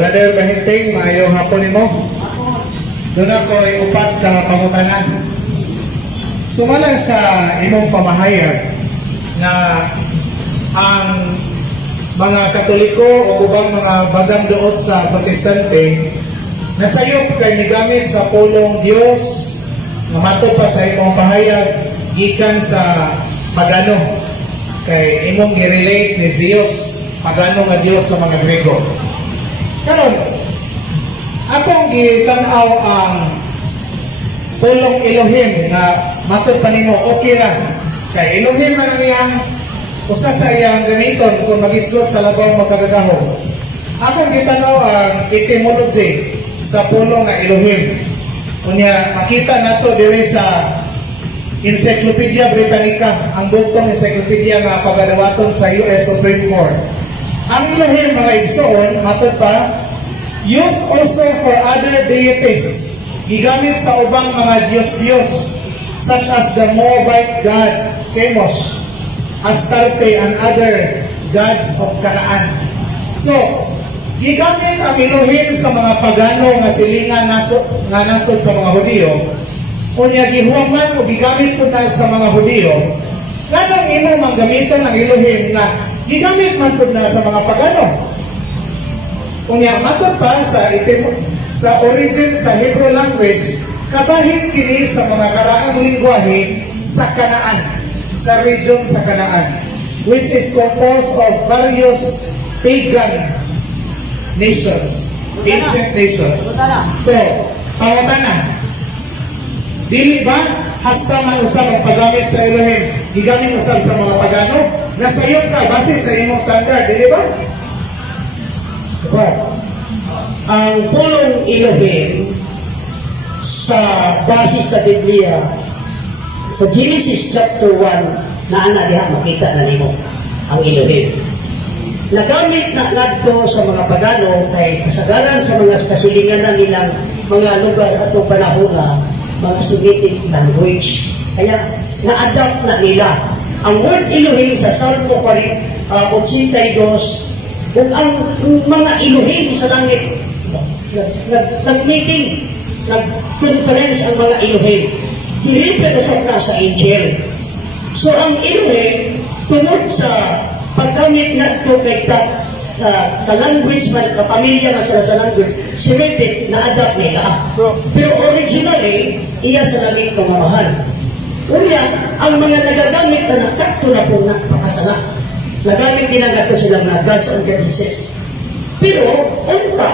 Brother Bahinting, maayong hapon mo. Doon ako ay upat ka pangutanan. Sumala sa imong pamahayag na ang mga Katoliko o ubang mga bagang doot sa Protestante nasayop kay nigamit sa pulong Dios nga mato pa sa imong pahayag gikan sa pagano kay imong gi-relate ni Zeus pagano nga Dios sa mga Grego. Karon akong gitanaw ang pulong Elohim nga matud pa nimo okay ra kay Elohim man ang iyang usa sa iyang gamiton kung mag-islot sa labaw magkagahom. Akong gitanaw ang etymology sa pulong nga Elohim. Unya makita nato diri sa Encyclopedia Britannica, ang buktong encyclopedia nga pagadawaton sa US Supreme Court. Ang Elohim mga igsoon matud pa used also for other deities. Gigamit sa ubang mga Diyos-Diyos such as the Moabite god Chemosh, Astarte, and other gods of Canaan. So, gigamit ang Elohim sa mga pagano nga silingan nasod sa mga Hudiyo. Unya gihuman o gigamit ko na sa mga Hudiyo. Ganang imo mang gamitan ang Elohim na gigamit man po na sa mga pagano. Unya matod pa sa origin sa Hebrew language, kabahin kini sa mga karaang lingwahe sa Canaan, sa region sa Canaan, which is composed of various pagan nations, ancient nations. So, pangutana, dili ba hasta man usab ang paggamit sa Elohim, gigamit usab sa mga pagano? Nasayop ka base sa imong standard, dili ba? Ang pulong Elohim sa base sa Biblia sa Genesis chapter 1 na ana diha makita na nimo ang Elohim. Nagamit na ngadto sa mga pagano kay kasagaran sa mga kasilinganan nilang mga lugar at panahon na mga Semitic language. Kaya na-adapt na nila ang word Elohim sa Salmo 82. Kung ang mga Elohim sa langit nag-meeting, nag-conference ang mga Elohim, dinirepresent na sa angel. So ang Elohim tungod sa paggamit na ito kay language man, kapamilya man sila sa language, Semitic na-adapt nila. Pero originally, iya sa langit pamamahan. Unya, ang mga nagagamit na nakakto na po na pakasala. Nagamit ginagato silang mga gods and goddesses. Pero, unta,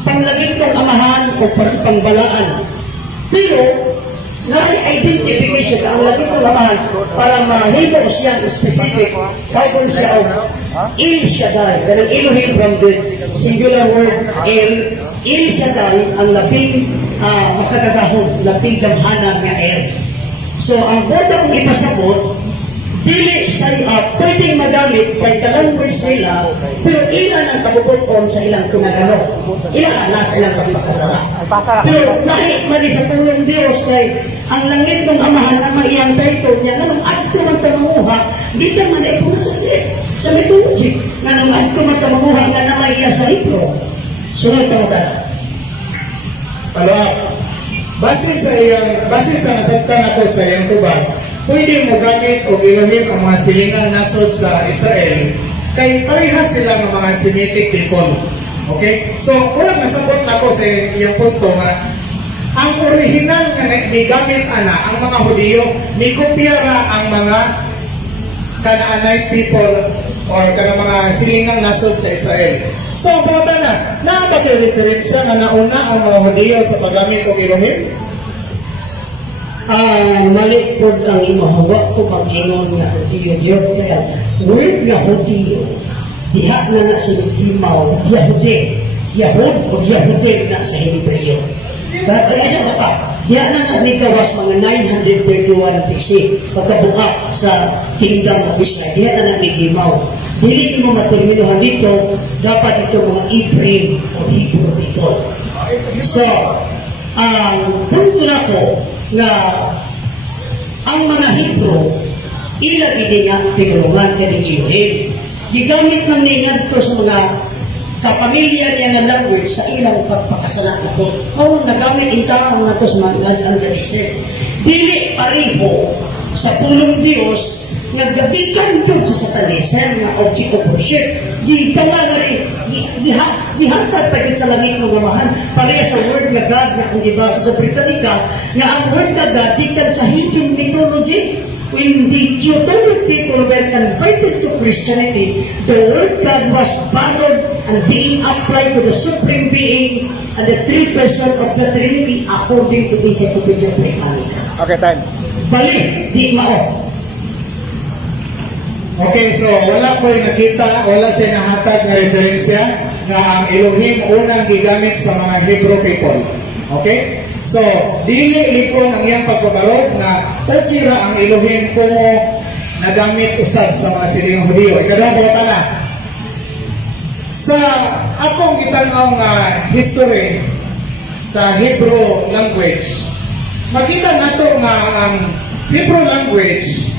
panglagit ng amahan o pangbalaan. Pero, na-identify siya ang lagit ng amahan para mahimo siya specific. Kaya siya El Shaddai. Ganang Elohim from the singular word El Shaddai, ang labing makagagahod, labing damhanan nga El. So, ang bodang ipasabot, dili sa pwedeng magamit by the language nila, pero ilan ang kabubuton sa ilang kumagano. Ilan na sa ilang pagpapasala. Pero mali sa tulong Diyos kay ang langit ng amahan na maiyang title niya, nga nung adto man tamanguha, di ka man ay pumasakit sa mythology, nga nung adto man tamanguha nga na maiya sa Hebrew. Sunod pa mo ka. Base sa nasabtan ako sa iyang tubag, pwede mo gamit o Elohim ang mga silingang nasod sa Israel kay parehas sila ng mga Semitic people. Okay? So, unang nasabot na ako sa iyong punto nga ang original nga nigamit ang mga Hudiyo, ni kopyara ang mga Canaanite people or mga silingang nasod sa Israel. So, ang pangatang na ba kayo referensya nga nauna ang mga Hudiyo sa paggamit o Elohim? Mali po ang imahawa ko pag-ingon na Hudiyo. Kaya, word na Hudiyo, diha na na sa Himaw, Yahudi. Yahud o Yahudi na sa Hebreo. Kaya sa baka, diha na nga nikawas mga 931 BC, pagkabuka sa Kingdom of Israel. Diha na na Himaw. Dili mo materminohan dito, dapat ito mga Ephraim o Hebrew dito. So, ang punto na ko na ang mga Hebrew, ila din nga pinulungan ka ng Elohim. Gigamit man ningan ito sa mga kapamilya niya nga language sa ilang pagpakasalat na po. Kung nagamit in taong na to sa mga God's underneath. Dili pariho sa pulong Diyos nagdagikan yun sa satanism na object of worship. Di ka nga na rin, dihatag pa yun sa langit ng gamahan. Pareha sa word na God na kung ibasa sa Britannica, na ang word na God, di ka sa hidden mythology. When the Teutonic people were converted to Christianity, the word God was borrowed and being applied to the Supreme Being and the three persons of the Trinity according to the Encyclopedia Britannica. Okay, time. Balik, di mao. Okay, so wala ko nakita, wala siya nahatag na referensya na ang Elohim unang gigamit sa mga Hebrew people. Okay? So, dili liko ang iyang pagbabalot na pagkira ang Elohim kung nagamit usab sa mga siling Hudiyo. Ikadang na. Sa akong itanaw nga history sa Hebrew language, makita nato nga ang Hebrew language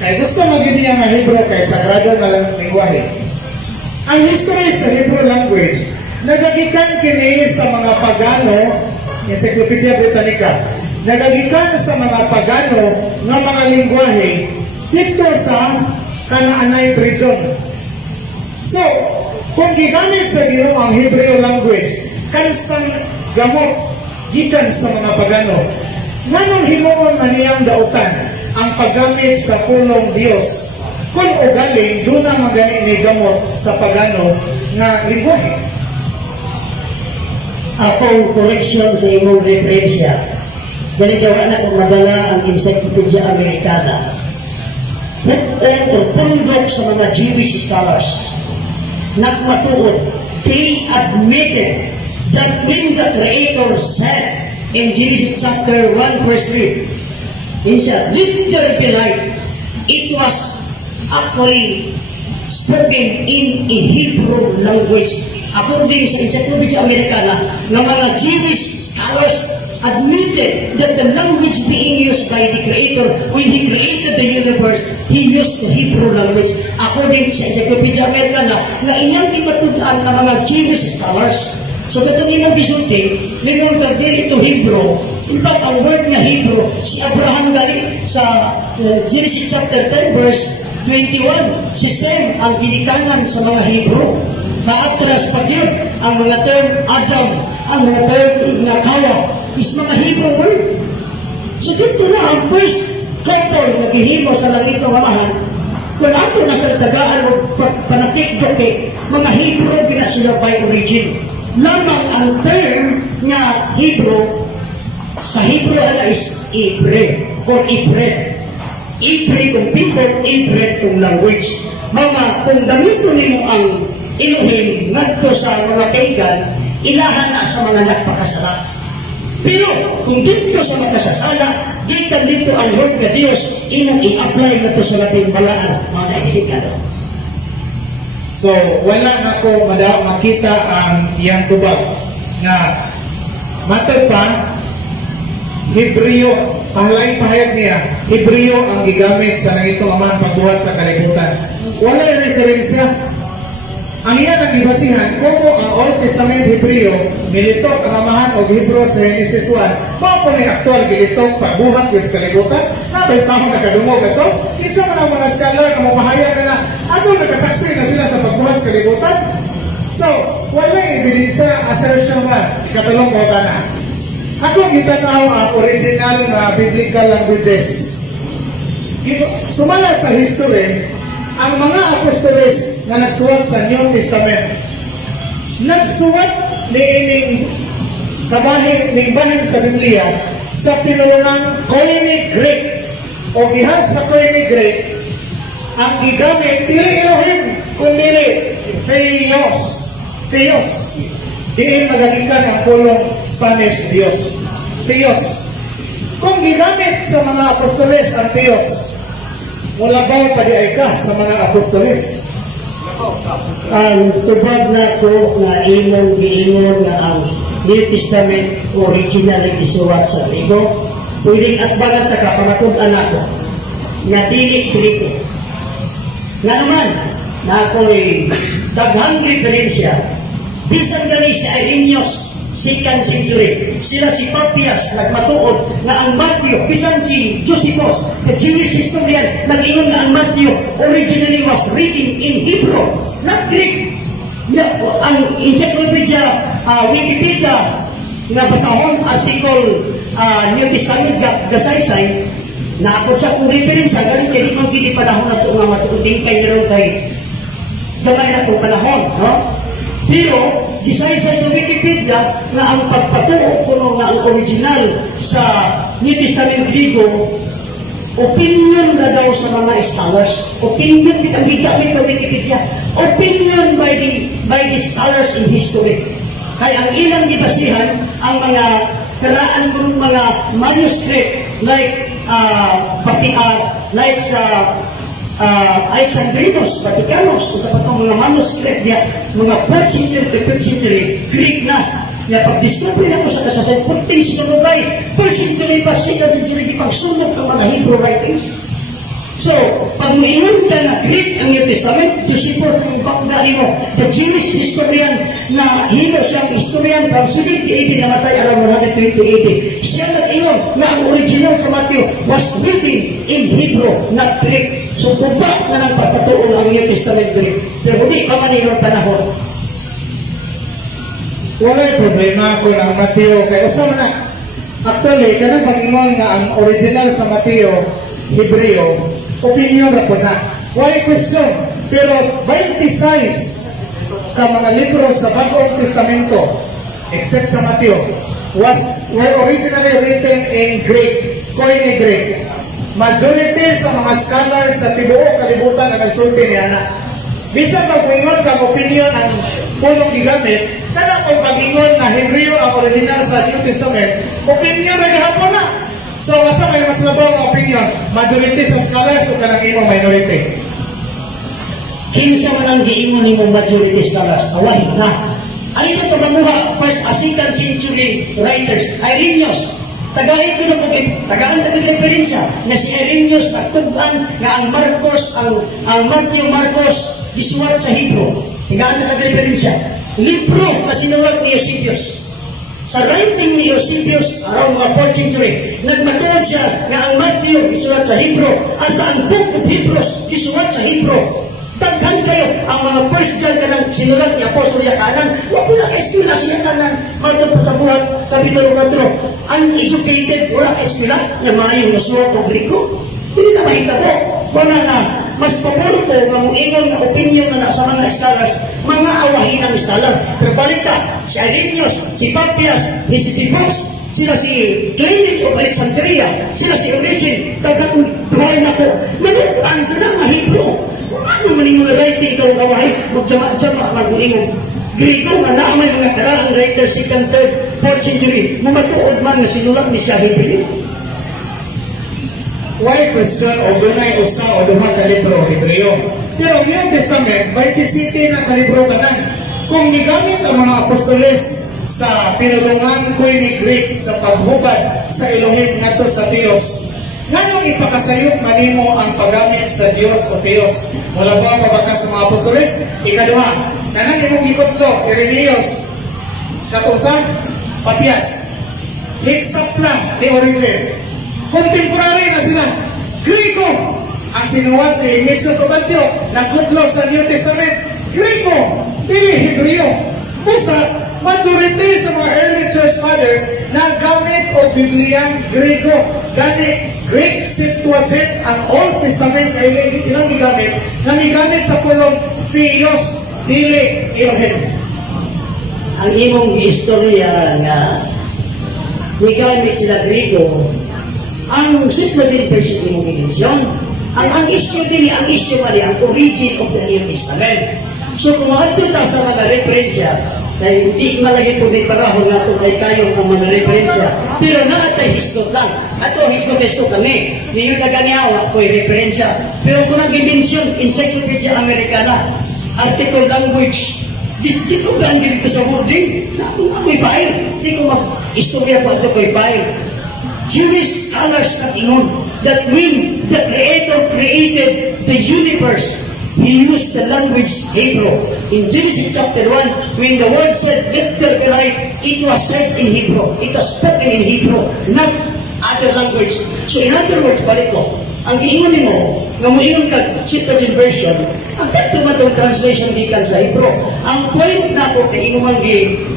kaya gusto maging niya nga Hebrew kay sagrado na lingwahe. Ang history sa Hebrew language, nagagikan kini sa mga pagano, Encyclopedia Britannica, nagagikan sa mga pagano nga mga lingwahe dito sa Kanaanay region. So, kung gigamit sa Ginoo ang Hebrew language, kansang gamot gikan sa mga pagano, nganong himuon man niyang dautan ang paggamit sa pulong Dios kung ugaling doon na magaling ni gamot sa pagano na lingwahe. Akong correction sa imong referensya. Ganito na kung madala ang Encyclopedia Americana. Pundok sa mga Jewish scholars. Nagmatuod, they admitted that when the Creator said in Genesis chapter 1 verse 3, He said, "Let there be light." It was actually spoken in a Hebrew language. According sa Encyclopedia Americana, ng mga Jewish scholars admitted that the language being used by the Creator when He created the universe, He used the Hebrew language. According sa Encyclopedia Americana, na iyang ipatudaan ng mga Jewish scholars. So, katong inang bisulti, limang tagdili ito Hebrew. In fact, ang word na Hebrew, si Abraham gali sa Genesis chapter 10 verse 21, si Sem ang ginikanan sa mga Hebrew. Kaatras pa yun, ang mga term Adam, ang mga term Nakawa, is mga Hebrew word. So, dito na ang first couple naghihimo sa langit ng amahan, kung ato na sa tagaan o panatik-doke, mga Hebrew binasila by origin. Lamang ang term nga Hebrew, sa Hebrew is Ibre or Ibre. Ibre kung people, Ibre kung language. Mga kung gamito nimo ang Elohim ngadto sa mga pagan, ilahan na sa mga nagpakasala. Pero kung dito sa makasasala, gikan dito ang word nga Dios, inang i-apply na to sa labing balaan, mga nailigado. So, wala na ko makita ang iyang tubag na matod pa, Hebreo, pahayag niya, Hebreo ang gigamit sa nangitong amahan pagbuhat sa kalibutan. Wala yung referensya. Ang iyan ang ibasihan, kung ang Old Testament Hebreo, militok ang amahan o Hebrew sa Genesis 1, mga po ni aktual gilitok pagbuhat sa kalibutan, napay tao nakadungog ito, isa man ang mga scholar na mapahayag na ato nakasaksi na sila sa pagbuhat sa kalibutan. So, wala yung ebidensya, assertion na, ikatulong ko na. Ako gitanaw ang original na biblical languages. Sumala sa history, ang mga apostoles na nagsuwat sa New Testament, nagsuwat ni ining bahin sa Biblia sa pinulungang Koine Greek o gihas sa Koine Greek. Ang gigamit, dili Elohim, kundi Theos. Theos. Diin magalikan ang pulong Spanish Dios. Theos. Kung gigamit sa mga apostoles ang Theos, wala ba padiay ka sa mga apostoles? Ang tubag na ito na giingon na ang New Testament originally isuwat sa Griego, pwedeng atbangan ta ka pangatun-an ako na dili Griego. Na naman, na ako'y daghang diferensya Bisan gani si Irenaeus, 2nd century. Sila si Papias, nagmatuod na ang Matthew, bisan si Josephus, the Jewish historian, nag-ingon na ang Matthew originally was written in Hebrew, not Greek. Ang encyclopedia, Wikipedia, nga basahon article New Testament gasaysay na ako sa kung reference sa galing kaya di mo gini panahon na ito nga matuunding kay meron kay gamay na itong panahon, no? Pero gisaysay sa Wikipedia na ang pagpatuo kuno nga ang original sa New Testament Griego, opinion na daw sa mga scholars. Opinion ang gigamit sa Wikipedia. Opinion by the scholars in history. Kaya ang ilang gibasihan ang mga karaan ng mga manuscript like sa Alexandrinos, Vaticanos, sa patong mga manuscript niya, mga 4th century to 5th century, Greek na. Kaya pag-discover na ko sa kasasan, kunting sinunod-ay, 1st century pa, 2nd century, di pagsunod ng mga Hebrew writings. So, pag maingon ka na Greek ang New Testament, to support ang bakdari mo, the Jewish historian na hilo siyang historian from 70 AD, namatay around 120 AD. Siya nag-ingon na ang original sa Matthew was written in Hebrew, not Greek. So, kuba na ng pagpatuon ang New Testament Greek. Pero di pa man yung panahon. Wala problema ko ng Mateo. Kaya usama na. Actually, kanang pag-ingon nga ang original sa Mateo, Hebreo, opinion na po na. Why question? Pero 26 ka mga libro sa Bagong Testamento, except sa Mateo, were originally written in Greek, Koine Greek. Majority sa mga scholars sa tibuok kalibutan na nagsulti niya na. Bisan pag-ingon kang opinion ang punong gigamit, kada kung pag-ingon na Hebreo ang original sa New Testament, opinion na gahapon na. So, asa may mas labaw ang opinion? Majority sa scholars o kanang imo minority? Kinsa man ang giingon ni mong majority scholars, away na. Ano ito mamuha, first a 2nd century writers, Irenaeus, tagait ko na po, tagaan na referensya na si Irenaeus nagtugtan na ang Marcos, ang Matthew Marcos, gisuwat sa Hebrew. Tagaan na referensya. Libro na sinulat ni Eusebius. Sa writing ni Eusebius, around mga 4th century, nagmatuod siya na ang Matthew gisulat sa Hebrew, hasta ang Book of Hebrews gisulat sa Hebrew. Daghan kayo ang mga first John ka ng sinulat ni Apostol Yakanan, wag ko na ka-eskwela siya kanan, matod sa buhat, kapitulo 4, uneducated, wala ka-eskwela, na maayong nasulat o Griko. Hindi na mahitabo. Wala na, mas papulo ko na muingon na opinion na nasa mga scholars, mga awahin ng scholar. Pero balik ka, si Irenaeus, si Papias, si Josephus, sila si Clement of Alexandria, sila si Origen, tagang tuhay na ko. Manukuan sila mga Hebrew. Ano man yung mga writing ikaw kawahay, magjama-jama mag-uingan. Griko nga naamay mga karaang writers, 2nd, 3rd, 4th century, mamatuod man na sinulat ni siya Hebreo. Why question o dunay usa o duha ka libro Hebreo? Pero ang New Testament, 27 na ka libro kanan. Kung gigamit ang mga apostoles sa pinulungan ko ni Greek sa paghubad sa Elohim ngadto sa Dios, nganong ipakasayop manimo ang paggamit sa Dios o Dios? Wala ba mabaka sa mga apostoles? Ikaduha, kanang imong gikotlo, Irenaeus, sa tusa, Papias, hiksap lang ni Origen. Contemporary na sila. Griko ang sinuwat ni Jesus o Matthew nagkutlo sa New Testament. Griko, dili Hebreo. Busa, majority sa mga early church fathers nagamit o Bibliang Griko. Gani, Greek Septuagint ang Old Testament ay ilang gigamit na gigamit sa pulong Theos, dili Elohim. Ang imong istorya nga gigamit sila Griko, ang Septuagint version imong gidensyon, ang issue din, ang issue mali, ang origin of the New Testament. So kung ato ta sa mga referensya, dahil hindi malagi po may parahon nga ito kay kayong ang mga referensya, pero naatay histot lang. Ato histot kami, hindi yung kaganyawa ko'y referensya. Pero kung nag-dimensyon, Encyclopedia Americana, article language, dito ba ang dito sa wording? Ako'y bail. Hindi ko mag-istorya po ito ko'y bail. Jewish scholars na ingon that when the Creator created the universe, he used the language Hebrew. In Genesis chapter 1, when the word said, let there be light, it was said in Hebrew. It was spoken in Hebrew, not other language. So in other words, balik ko, ang giingon mo, nga mo ingon ka, Septuagint version, ang takto man itong translation gikan sa Hebrew. Ang point na ko, kay ingon man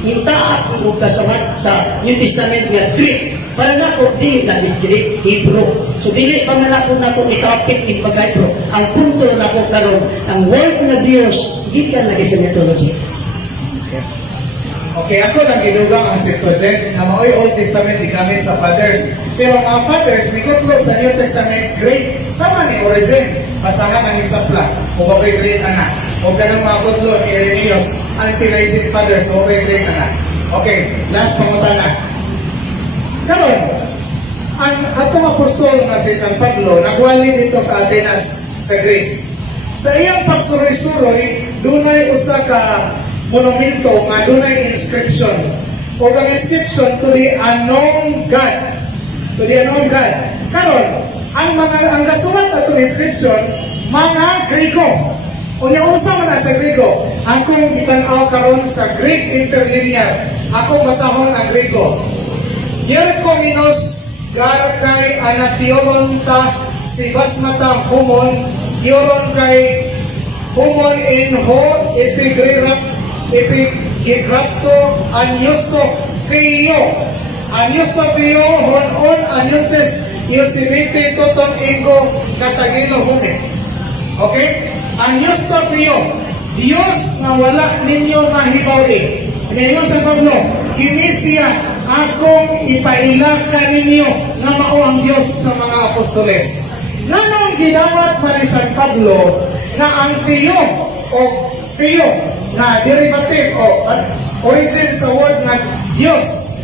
gintaat mo kasamat sa New Testament nga Greek, para na ko, dili na Greek, Hebrew. So dili pa man ako na ko itapik in pag-Hebrew. Ang punto na ko karon, ang word na Diyos, gikan na sa mythology. Okay, ako lang ginugang ang Septuagint na maoy Old Testament di kami sa fathers. Pero mga fathers, mikutlo sa New Testament, great. Sama ni origin. Pasahan ang isapla. O bakit great na. O ganang mga kutlo ni Irenaeus, anti-Nicene fathers, o bakit great na. Okay, last pangutana. Karon, ang atong apostol nga si San Pablo, nagwali dito sa Atenas, sa Greece. Sa iyang pagsuroy-suroy, dunay usa ka monumento nga dunay inscription. O ang inscription to the unknown God. To the unknown God. Karon, ang gasulat ato inscription, mga Grego. O niya usa man na sa Grego. Akong gitan-aw karon sa Greek Interlinear. Ako basahon ang Grego. Hierkominos garkay anatioron ta si basmata humon yoron kay humon in ho epigrapto anyusto kriyo hon anyutes yosimite toton ego katagino hune. Okay? Anyusto kriyo, Diyos na wala ninyo mahibawi. Ngayon sa Pablo, kini siya akong ipailaka ninyo na mao ang Diyos sa mga apostoles. Ganong ginawat man ni San Pablo na ang theo na derivative o origin sa word na Diyos.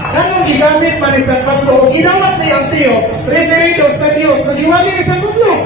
Ganong gigamit man ni San Pablo o ginawat niya ang theo referido sa Diyos na giwali ni San Pablo.